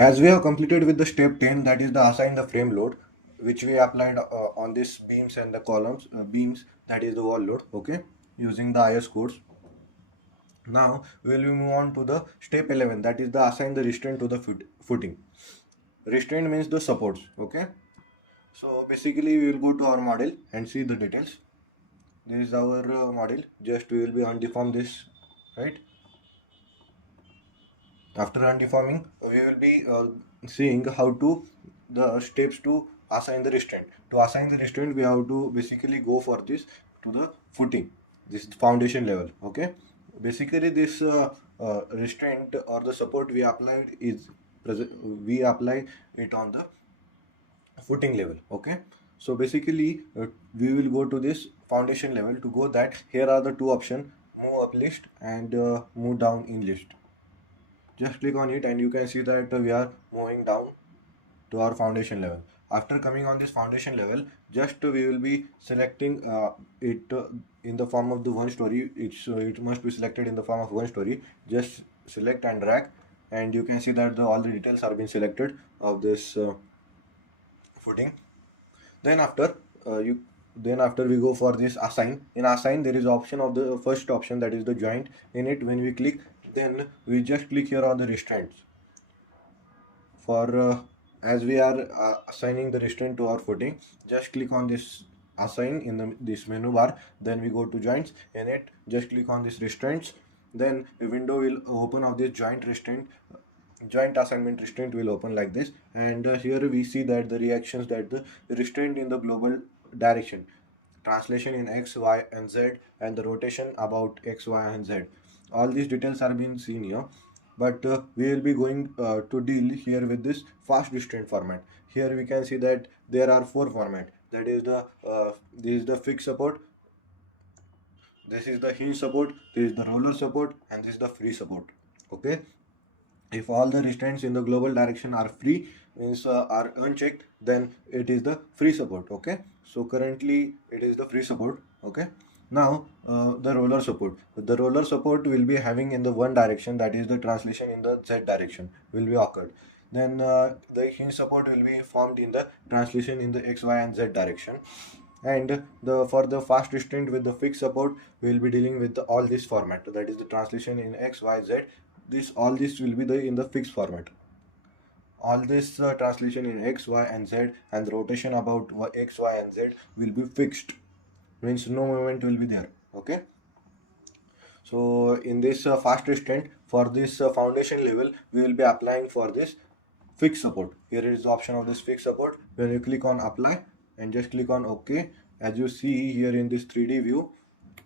As we have completed with the step 10, that is the assign the frame load, which we applied on this beams and the columns, beams, that is the wall load, okay, using the IS codes. Now we will move on to the step 11, that is the assign the restraint to the footing. Restraint means the supports, okay. So basically we will go to our model and see the details. This is our model, just we will be undeform this, right? After undeforming, we will be seeing how to the steps to assign the restraint. To assign the restraint, we have to basically go for this to the footing, this foundation level. Okay, basically this restraint or the support we applied is we apply it on the footing level. Okay, so basically we will go to this foundation level. To go that, here are the two options: move up list and move down in list. Just click on it and you can see that we are moving down to our foundation level. After coming on this foundation level, just we will be selecting it in the form of the one story. It must be selected in the form of one story. Just select and drag, and you can see that all the details are being selected of this footing. Then after you then after we go for this assign. In assign, there is option of the first option, that is the joint. In it, when we click, then we just click here on the restraints. For as we are assigning the restraint to our footing, just click on this assign in this menu bar. Then we go to joints. In it, just click on this restraints. Then a window will open of this joint assignment restraint will open like this. And here we see that the reactions, that the restraint in the global direction, translation in x, y and z, and the rotation about x, y and z, all these details are being seen here. But we will be going to deal here with this fast restraint format. Here we can see that there are four format, that is the this is the fixed support, this is the hinge support, this is the roller support, and this is the free support. Okay, if all the restraints in the global direction are free, means are unchecked, then it is the free support. Okay, so currently it is the free support. Okay, now the roller support will be having in the one direction, that is the translation in the z direction will be occurred. Then the hinge support will be formed in the translation in the x, y and z direction. And the for the fast restraint with the fixed support, we will be dealing with all this format, that is the translation in x, y, z. All this will be in the fixed format. All this translation in x, y and z, and the rotation about x, y and z will be fixed, means no movement will be there. Okay, so in this fast restraint, for this foundation level, we will be applying for this fixed support. Here is the option of this fixed support. When you click on apply and just click on OK, as you see here in this 3D view,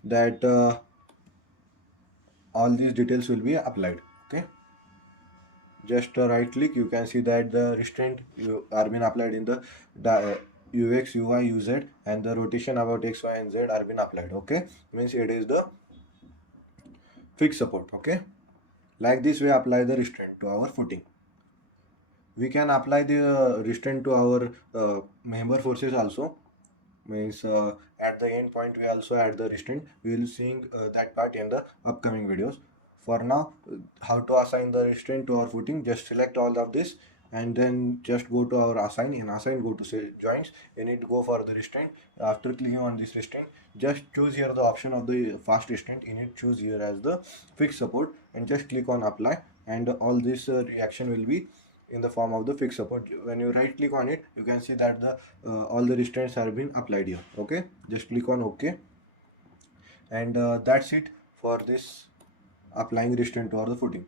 that all these details will be applied. Okay, just right click, you can see that the restraint are being applied in the ux, uy, uz, and the rotation about x, y and z are being applied. Okay, means it is the fixed support. Okay, like this we apply the restraint to our footing. We can apply the restraint to our member forces also, means at the end point we also add the restraint. We will seeing that part in the upcoming videos. For now, how to assign the restraint to our footing, just select all of this and then just go to our assign. In assign, go to say joints. You need to go for the restraint. After clicking on this restraint, just choose here the option of the fast restraint. You need to choose here as the fixed support and just click on apply, and all this reaction will be in the form of the fixed support. When you right click on it, you can see that the all the restraints have been applied here. Okay, just click on OK, and that's it for this applying restraint to our footing.